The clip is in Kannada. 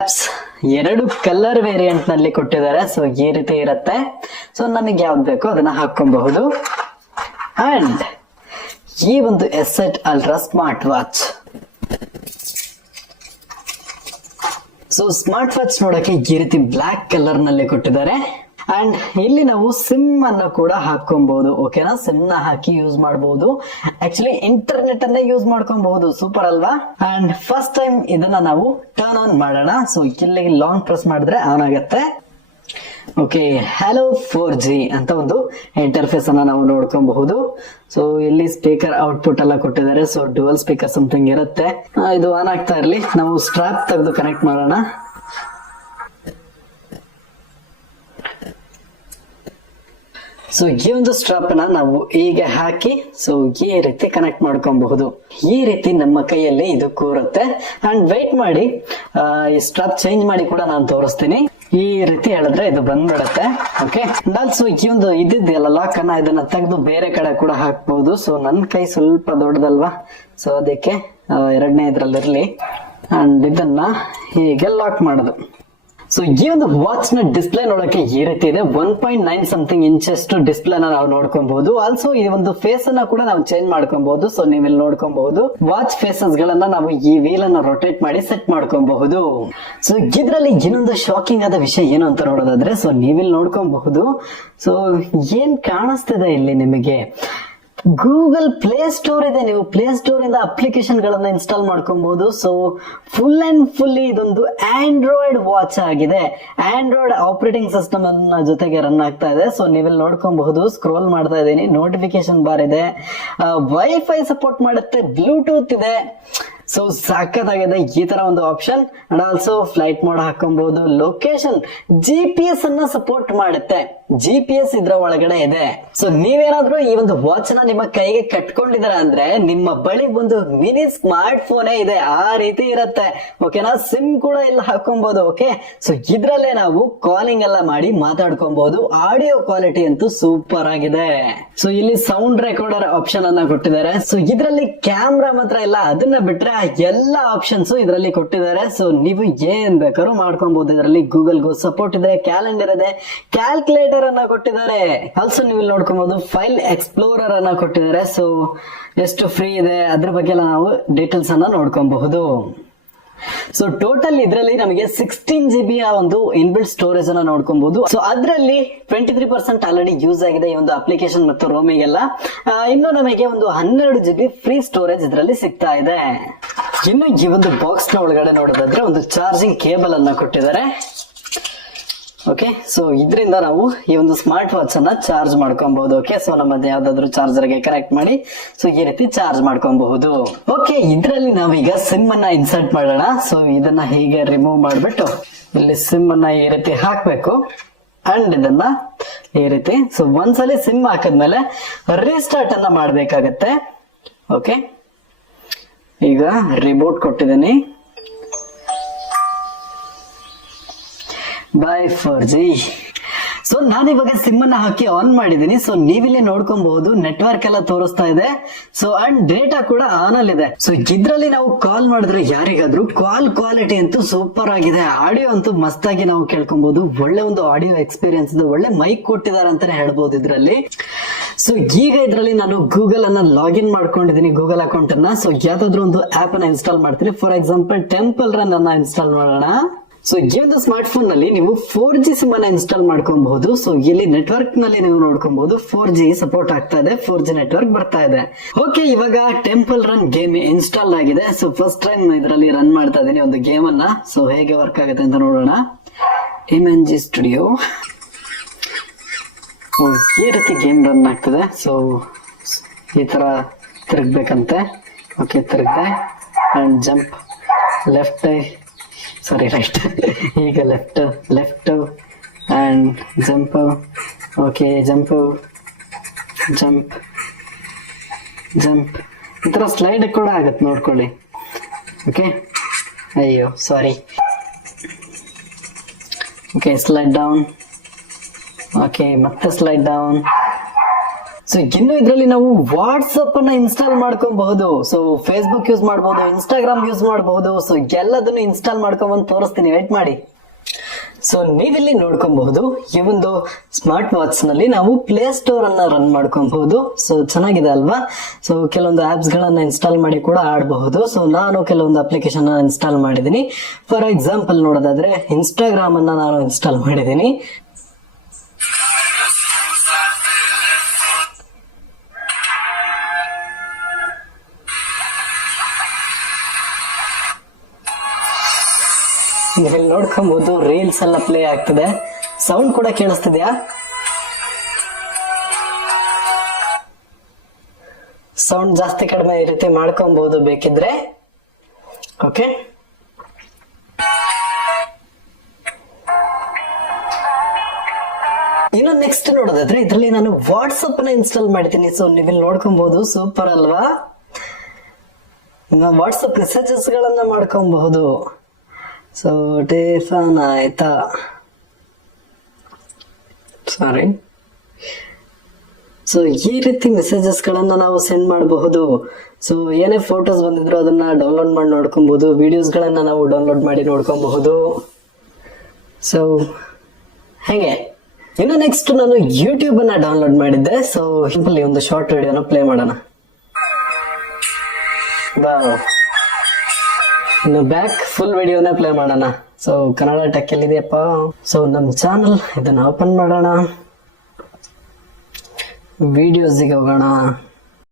ಎರಡು ಕಲರ್ ವೇರಿಯಂಟ್ ನಲ್ಲಿ ಕೊಟ್ಟಿದ್ದಾರೆ. ಸೊ ಈ ರೀತಿ ಇರುತ್ತೆ. ಸೊ ನಮಗೆ ಯಾವ್ದು ಬೇಕೋ ಅದನ್ನ ಹಾಕೊಬಹುದು. ಅಂಡ್ ಈ ಒಂದು S eight ultra smart watch. So smart watch ನೋಡಕ್ಕೆ ಈ ರೀತಿ ಬ್ಲಾಕ್ ಕಲರ್ ನಲ್ಲಿ ಕೊಟ್ಟಿದ್ದಾರೆ. ಅಂಡ್ ಇಲ್ಲಿ ನಾವು ಸಿಮ್ ಅನ್ನ ಕೂಡ ಹಾಕೊಬಹುದು. ಓಕೆನಾ, ಸಿಮ್ ನ ಹಾಕಿ ಯೂಸ್ ಮಾಡಬಹುದು. ಆಕ್ಚುಲಿ ಇಂಟರ್ನೆಟ್ ಅನ್ನೇ ಯೂಸ್ ಮಾಡ್ಕೊಬಹುದು. ಸೂಪರ್ ಅಲ್ವಾ? ಅಂಡ್ ಫಸ್ಟ್ ಟೈಮ್ ಇದನ್ನ ನಾವು ಟರ್ನ್ ಆನ್ ಮಾಡೋಣ. ಸೊ ಇಲ್ಲಿ ಲಾಂಗ್ ಪ್ರೆಸ್ ಮಾಡಿದ್ರೆ ಆನ್ ಆಗುತ್ತೆ. ಓಕೆ, ಹಲೋ 4G ಅಂತ ಒಂದು ಇಂಟರ್ಫೇಸ್ ಅನ್ನ ನಾವು ನೋಡ್ಕೊಬಹುದು. ಸೊ ಇಲ್ಲಿ ಸ್ಪೀಕರ್ ಔಟ್ಪುಟ್ ಎಲ್ಲ ಕೊಟ್ಟಿದ್ದಾರೆ. ಸೊ ಡುವಲ್ ಸ್ಪೀಕರ್ ಸಮಥಿಂಗ್ ಇರುತ್ತೆ. ಇದು ಆನ್ ಆಗ್ತಾ ಇರ್ಲಿ. ನಾವು ಸ್ಟ್ರಾಪ್ ತೆಗೆದು ಕನೆಕ್ಟ್ ಮಾಡೋಣ. ಸೊ ಈ ಒಂದು ಸ್ಟ್ರಾಪ್ ನ ನಾವು ಹೀಗೆ ಹಾಕಿ ಸೊ ಈ ರೀತಿ ಕನೆಕ್ಟ್ ಮಾಡ್ಕೊಬಹುದು. ಈ ರೀತಿ ನಮ್ಮ ಕೈಯಲ್ಲಿ ಇದು ಕೂರುತ್ತೆ. ಅಂಡ್ ವೆಯ್ಟ್ ಮಾಡಿ, ಈ ಸ್ಟ್ರಾಪ್ ಚೇಂಜ್ ಮಾಡಿ ಕೂಡ ನಾನು ತೋರಿಸ್ತೀನಿ. ಈ ರೀತಿ ಹೇಳಿದ್ರೆ ಇದು ಬಂದ್ಬಿಡುತ್ತೆ. ಓಕೆ, ಸೊ ಈ ಒಂದು ಇದ್ದಿದ್ದೆಲ್ಲ ಲಾಕ್ ಅನ್ನ ಇದನ್ನ ತೆಗೆದು ಬೇರೆ ಕಡೆ ಕೂಡ ಹಾಕ್ಬಹುದು. ಸೊ ನನ್ನ ಕೈ ಸ್ವಲ್ಪ ದೊಡ್ಡದಲ್ವಾ, ಸೊ ಅದಕ್ಕೆ ಎರಡನೇ ಇದ್ರಲ್ಲಿರ್ಲಿ. ಅಂಡ್ ಇದನ್ನ ಹೀಗೆ ಲಾಕ್ ಮಾಡೋದು. ಸೊ ಈ ಒಂದು ವಾಚ್ ನ ಡಿಸ್ಪ್ಲೇ ನೋಡಕ್ಕೆ ಈ ರೀತಿ ಇದೆ. 1.9 ಸಮಥಿಂಗ್ ಇಂಚಸ್ ಡಿಸ್ಪ್ಲೇ ನಾವು ನೋಡ್ಕೊಬಹುದು. ಆಲ್ಸೋ ಈ ಒಂದು ಫೇಸ್ ಅನ್ನ ಕೂಡ ನಾವು ಚೇಂಜ್ ಮಾಡ್ಕೊಬಹುದು. ಸೊ ನೀವು ಇಲ್ಲಿ ನೋಡ್ಕೊಬಹುದು ವಾಚ್ ಫೇಸಸ್ ಗಳನ್ನ ನಾವು ಈ ವೀಲ್ ಅನ್ನ ರೊಟೇಟ್ ಮಾಡಿ ಸೆಟ್ ಮಾಡ್ಕೊಬಹುದು. ಸೊ ಇದ್ರಲ್ಲಿ ಇನ್ನೊಂದು ಶಾಕಿಂಗ್ ಆದ ವಿಷಯ ಏನು ಅಂತ ನೋಡೋದಾದ್ರೆ, ಸೊ ನೀವಿಲ್ಲಿ ನೋಡ್ಕೊಬಹುದು. ಸೊ ಏನ್ ಕಾಣಿಸ್ತಿದೆ ಇಲ್ಲಿ ನಿಮಗೆ, ಗೂಗಲ್ ಪ್ಲೇ ಸ್ಟೋರ್ ಇದೆ. ನೀವು ಪ್ಲೇ ಸ್ಟೋರ್ ಇಂದ ಅಪ್ಲಿಕೇಶನ್ ಗಳನ್ನ ಇನ್ಸ್ಟಾಲ್ ಮಾಡ್ಕೊಬಹುದು. ಸೊ ಫುಲ್ ಅಂಡ್ ಫುಲ್ಲಿ ಇದೊಂದು ಆಂಡ್ರಾಯ್ಡ್ ವಾಚ್ ಆಗಿದೆ. ಆಂಡ್ರಾಯ್ಡ್ ಆಪರೇಟಿಂಗ್ ಸಿಸ್ಟಮ್ ಅನ್ನ ಜೊತೆಗೆ ರನ್ ಆಗ್ತಾ ಇದೆ. ಸೊ ನೀವಿಲ್ಲಿ ನೋಡ್ಕೊಬಹುದು, ಸ್ಕ್ರೋಲ್ ಮಾಡ್ತಾ ಇದ್ದೀನಿ, ನೋಟಿಫಿಕೇಶನ್ ಬಾರ್ ಇದೆ, ವೈಫೈ ಸಪೋರ್ಟ್ ಮಾಡುತ್ತೆ, ಬ್ಲೂಟೂತ್ ಇದೆ. ಸೊ ಸಾಕತ್ತಾಗಿದೆ ಈ ತರ ಒಂದು option. And also flight mode ಹಾಕೊಬಹುದು. ಲೊಕೇಶನ್ GPS ಅನ್ನ ಸಪೋರ್ಟ್ ಮಾಡುತ್ತೆ. GPS ಇದ್ರ ಒಳಗಡೆ ಇದೆ. ಸೊ ನೀವೇನಾದ್ರೂ ಈ ಒಂದು ವಾಚ್ ನ ನಿಮ್ಮ ಕೈಗೆ ಕಟ್ಕೊಂಡಿದಾರ ಅಂದ್ರೆ ನಿಮ್ಮ ಬಳಿ ಒಂದು ಮಿನಿ ಸ್ಮಾರ್ಟ್ ಫೋನೇ ಇದೆ. ಆ ರೀತಿ ಇರುತ್ತೆ. ಓಕೆನಾ, ಸಿಮ್ ಕೂಡ ಇಲ್ಲಿ ಹಾಕೊಬಹುದು. ಓಕೆ, ಸೊ ಇದ್ರಲ್ಲೇ ನಾವು ಕಾಲಿಂಗ್ ಎಲ್ಲ ಮಾಡಿ ಮಾತಾಡ್ಕೊಬಹುದು. ಆಡಿಯೋ ಕ್ವಾಲಿಟಿ ಅಂತೂ ಸೂಪರ್ ಆಗಿದೆ. ಸೊ ಇಲ್ಲಿ ಸೌಂಡ್ ರೆಕಾರ್ಡರ್ ಆಪ್ಷನ್ ಅನ್ನ ಕೊಟ್ಟಿದ್ದಾರೆ. ಸೊ ಇದ್ರಲ್ಲಿ ಕ್ಯಾಮ್ರಾ ಮಾತ್ರ ಇಲ್ಲ, ಅದನ್ನ ಬಿಟ್ರೆ ಎಲ್ಲ ಆಪ್ಷನ್ಸ್ ಇದರಲ್ಲಿ ಕೊಟ್ಟಿದ್ದಾರೆ. ಸೊ ನೀವು ಏನ್ ಬೇಕಾದ್ರೂ ಮಾಡ್ಕೊಬಹುದು. ಇದರಲ್ಲಿ ಗೂಗಲ್ ಗೋ ಸಪೋರ್ಟ್ ಇದೆ, ಕ್ಯಾಲೆಂಡರ್ ಇದೆ, ಕ್ಯಾಲ್ಕುಲೇಟರ್ ಅನ್ನ ಕೊಟ್ಟಿದ್ದಾರೆ. ಆಲ್ಸೋ ನೀವು ನೋಡ್ಕೊಬಹುದು ಫೈಲ್ ಎಕ್ಸ್ಪ್ಲೋರರ್ ಅನ್ನ ಕೊಟ್ಟಿದ್ದಾರೆ. ಸೊ ಎಷ್ಟು ಫ್ರೀ ಇದೆ ಅದ್ರ ಬಗ್ಗೆ ಎಲ್ಲ ನಾವು ಡೀಟೇಲ್ಸ್ ಅನ್ನ ನೋಡ್ಕೊಬಹುದು. ಸೊ ಟೋಟಲ್ ಇದರಲ್ಲಿ ನಮಗೆ 16GB ಒಂದು ಇನ್ಬಿಲ್ಟ್ ಸ್ಟೋರೇಜ್ ಅನ್ನ ನೋಡ್ಕೊಬಹುದು. ಸೊ ಅದರಲ್ಲಿ 23% ಆಲ್ರೆಡಿ ಯೂಸ್ ಆಗಿದೆ ಈ ಒಂದು ಅಪ್ಲಿಕೇಶನ್ ಮತ್ತು ರೋಮಿಂಗ್ ಎಲ್ಲ. ಇನ್ನು ನಮಗೆ ಒಂದು 12GB ಫ್ರೀ ಸ್ಟೋರೇಜ್ ಇದರಲ್ಲಿ ಸಿಗ್ತಾ ಇದೆ. ಇನ್ನು ಈ ಒಂದು ಬಾಕ್ಸ್ ನ ಒಳಗಡೆ ನೋಡೋದಾದ್ರೆ ಒಂದು ಚಾರ್ಜಿಂಗ್ ಕೇಬಲ್ ಅನ್ನ ಕೊಟ್ಟಿದ್ದಾರೆ. ಓಕೆ, ಸೊ ಇದರಿಂದ ನಾವು ಈ ಒಂದು ಸ್ಮಾರ್ಟ್ ವಾಚ್ ಅನ್ನ ಚಾರ್ಜ್ ಮಾಡ್ಕೊಬಹುದು. ಓಕೆ, ಸೊ ನಮ್ಮ ಯಾವ್ದಾದ್ರು ಚಾರ್ಜರ್ ಗೆ ಕನೆಕ್ಟ್ ಮಾಡಿ ಸೊ ಈ ರೀತಿ ಚಾರ್ಜ್ ಮಾಡ್ಕೊಬಹುದು. ಓಕೆ, ಇದರಲ್ಲಿ ನಾವೀಗ ಸಿಮ್ ಅನ್ನ ಇನ್ಸರ್ಟ್ ಮಾಡೋಣ. ಸೊ ಇದನ್ನ ಹೀಗೆ ರಿಮೂವ್ ಮಾಡ್ಬಿಟ್ಟು ಇಲ್ಲಿ ಸಿಮ್ ಅನ್ನ ಈ ರೀತಿ ಹಾಕ್ಬೇಕು. ಅಂಡ್ ಇದನ್ನ ಈ ರೀತಿ ಸೊ ಒಂದ್ಸಲಿ ಸಿಮ್ ಹಾಕಿದ್ಮೇಲೆ ರೀಸ್ಟಾರ್ಟ್ ಅನ್ನ ಮಾಡ್ಬೇಕಾಗತ್ತೆ. ಓಕೆ, ಈಗ ರಿಬೋಟ್ ಕೊಟ್ಟಿದ್ದೀನಿ. By 4G. ಸೊ ನಾನಿವಾಗ ಸಿಮ್ ಅನ್ನ ಹಾಕಿ ಆನ್ ಮಾಡಿದೀನಿ. ಸೊ ನೀವಿಲ್ಲಿ ನೋಡ್ಕೊಬಹುದು ನೆಟ್ವರ್ಕ್ ಎಲ್ಲ ತೋರಿಸ್ತಾ ಇದೆ. ಸೊ ಅಂಡ್ ಡೇಟಾ ಕೂಡ ಆನ್ ಅಲ್ಲಿ ಇದೆ. ಸೊ ಇದ್ರಲ್ಲಿ ನಾವು ಕಾಲ್ ಮಾಡಿದ್ರೆ ಯಾರಿಗಾದ್ರೂ ಕಾಲ್ ಕ್ವಾಲಿಟಿ ಅಂತೂ ಸೂಪರ್ ಆಗಿದೆ. ಆಡಿಯೋ ಅಂತೂ ಮಸ್ತ್ ಆಗಿ ನಾವು ಕೇಳ್ಕೊಬಹುದು. ಒಳ್ಳೆ ಒಂದು ಆಡಿಯೋ ಎಕ್ಸ್ಪೀರಿಯನ್ಸ್ ಇದೆ. ಒಳ್ಳೆ ಮೈಕ್ ಕೊಟ್ಟಿದ್ದಾರೆ ಅಂತಾನೆ ಹೇಳ್ಬಹುದು ಇದ್ರಲ್ಲಿ. ಸೊ ಈಗ ಇದರಲ್ಲಿ ನಾನು ಗೂಗಲ್ ಅನ್ನ ಲಾಗಿನ್ ಮಾಡ್ಕೊಂಡಿದ್ದೀನಿ, ಗೂಗಲ್ ಅಕೌಂಟ್ ಅನ್ನ. ಸೊ ಯಾವ್ದಾದ್ರು ಒಂದು ಆಪ್ ಅನ್ನ ಇನ್ಸ್ಟಾಲ್ ಮಾಡ್ತೀನಿ. ಫಾರ್ ಎಕ್ಸಾಂಪಲ್ ಟೆಂಪಲ್ ರನ್ ಅನ್ನ ಇನ್ಸ್ಟಾಲ್ ಮಾಡೋಣ. ಸೊ ಈ ಒಂದು ಸ್ಮಾರ್ಟ್ ಫೋನ್ ನಲ್ಲಿ ನೀವು 4G ಸಿಮ್ ಅನ್ನ ಇನ್ಸ್ಟಾಲ್ ಮಾಡ್ಕೊಬಹುದು. ಸೊ ಇಲ್ಲಿ ನೆಟ್ವರ್ಕ್ ನಲ್ಲಿ ನೀವು ನೋಡ್ಕೊಬಹುದು 4G ಸಪೋರ್ಟ್ ಆಗ್ತಾ ಇದೆ, 4G ನೆಟ್ವರ್ಕ್ ಬರ್ತಾ ಇದೆ. ಓಕೆ, ಇವಾಗ ಟೆಂಪಲ್ ರನ್ ಗೇಮ್ ಇನ್ಸ್ಟಾಲ್ ಆಗಿದೆ. ಸೊ ಫಸ್ಟ್ ಟೈಮ್ ಇದರಲ್ಲಿ ರನ್ ಮಾಡ್ತಾ ಇದ್ದೀನಿ ಒಂದು ಗೇಮ್ ಅನ್ನ. ಸೊ ಹೇಗೆ ವರ್ಕ್ ಆಗುತ್ತೆ ಅಂತ ನೋಡೋಣ. MNG ಸ್ಟುಡಿಯೋ ಈ ರೀತಿ ಗೇಮ್ ರನ್ ಆಗ್ತದೆ. ಸೊ ಈ ತರ ತಿರುಗ್ಬೇಕಂತೆ. ಓಕೆ, ತಿರುಗಿದೆ. And jump left, sorry right, ಈಗ left and jump. Okay, jump ಈ ತರ ಸ್ಲೈಡ್ ಕೂಡ ಆಗತ್ತೆ, ನೋಡ್ಕೊಳ್ಳಿ. ಓಕೆ, ಅಯ್ಯೋ sorry. Okay, slide down. Okay, ಮತ್ತೆ ಸ್ಲೈಡ್ ಡೌನ್. ಸೊ ಇನ್ನು ಇದರಲ್ಲಿ ನಾವು ವಾಟ್ಸಪ್ ಅನ್ನ ಇನ್ಸ್ಟಾಲ್ ಮಾಡ್ಕೊಬಹುದು. ಸೊ ಫೇಸ್ಬುಕ್ ಯೂಸ್ ಮಾಡಬಹುದು, ಇನ್ಸ್ಟಾಗ್ರಾಮ್ ಯೂಸ್ ಮಾಡಬಹುದು. ಸೊ ಎಲ್ಲದನ್ನು ಇನ್ಸ್ಟಾಲ್ ಮಾಡ್ಕೊಂಡ್ ತೋರಿಸ್ತೀನಿ, ವೇಟ್ ಮಾಡಿ. ಸೊ ನೀವಿಲ್ಲಿ ನೋಡ್ಕೊಬಹುದು, ಈ ಒಂದು ಸ್ಮಾರ್ಟ್ ವಾಚ್ ನಲ್ಲಿ ನಾವು ಪ್ಲೇ ಸ್ಟೋರ್ ಅನ್ನ ರನ್ ಮಾಡ್ಕೊಬಹುದು. ಸೊ ಚೆನ್ನಾಗಿದೆ ಅಲ್ವಾ? ಸೊ ಕೆಲವೊಂದು ಆಪ್ಸ್ ಗಳನ್ನ ಇನ್ಸ್ಟಾಲ್ ಮಾಡಿ ಕೂಡ ಆಡಬಹುದು. ಸೊ ನಾನು ಕೆಲವೊಂದು ಅಪ್ಲಿಕೇಶನ್ ಇನ್ಸ್ಟಾಲ್ ಮಾಡಿದ್ದೀನಿ. ಫಾರ್ ಎಕ್ಸಾಂಪಲ್ ನೋಡೋದಾದ್ರೆ ಇನ್ಸ್ಟಾಗ್ರಾಮ್ ಅನ್ನ ನಾನು ಇನ್ಸ್ಟಾಲ್ ಮಾಡಿದ್ದೀನಿ. ಇಲ್ಲಿ ನೋಡ್ಕೊಬಹುದು, ರೀಲ್ಸ್ ಎಲ್ಲ ಪ್ಲೇ ಆಗ್ತದೆ. ಸೌಂಡ್ ಕೂಡ ಕೇಳಿಸ್ತಿದ್ಯಾ? ಸೌಂಡ್ ಜಾಸ್ತಿ ಕಡಿಮೆ ಈ ರೀತಿ ಮಾಡ್ಕೊಬಹುದು ಬೇಕಿದ್ರೆ. ಓಕೆ, ಇನ್ನು ನೆಕ್ಸ್ಟ್ ನೋಡೋದಾದ್ರೆ ಇದರಲ್ಲಿ ನಾನು ವಾಟ್ಸಪ್ ನ ಇನ್ಸ್ಟಾಲ್ ಮಾಡಿದ್ದೀನಿ. ಸೊ ನೀವಿಲ್ಲಿ ನೋಡ್ಕೊಬಹುದು, ಸೂಪರ್ ಅಲ್ವಾ? ವಾಟ್ಸಪ್ ಮೆಸೇಜಸ್ ಗಳನ್ನ ಮಾಡ್ಕೊಬಹುದು. ಸೊ ಟೇಫನ್ ಆಯ್ತಾ, ಸಾರಿ. ಸೊ ಈ ರೀತಿ ಮೆಸೇಜಸ್ ಗಳನ್ನ ನಾವು ಸೆಂಡ್ ಮಾಡಬಹುದು. ಸೊ ಏನೇ ಫೋಟೋಸ್ ಬಂದಿದ್ರು ಅದನ್ನ ಡೌನ್ಲೋಡ್ ಮಾಡಿ ನೋಡ್ಕೊಬಹುದು, ವಿಡಿಯೋಸ್ ಗಳನ್ನ ನಾವು ಡೌನ್ಲೋಡ್ ಮಾಡಿ ನೋಡ್ಕೊಬಹುದು. ಸೊ ಹೇಗೆ. ಇನ್ನು ನೆಕ್ಸ್ಟ್ ನಾನು ಯೂಟ್ಯೂಬ್ ಅನ್ನ ಡೌನ್ಲೋಡ್ ಮಾಡಿದ್ದೆ. ಸೊ ಸಿಂಪಲ್ ಒಂದು ಶಾರ್ಟ್ ವಿಡಿಯೋನ ಪ್ಲೇ ಮಾಡೋಣ. ಇನ್ನು ಬ್ಯಾಕ್ ಫುಲ್ ವಿಡಿಯೋನ ಪ್ಲೇ ಮಾಡೋಣ. ಸೊ ಕನ್ನಡ ಟೆಕ್ ಎಲ್ಲಿದೆಯಪ್ಪ? ಸೊ ನಮ್ಮ ಚಾನಲ್ ಇದನ್ನ ಓಪನ್ ಮಾಡೋಣ, ವಿಡಿಯೋಸ್ಗೆ ಹೋಗೋಣ.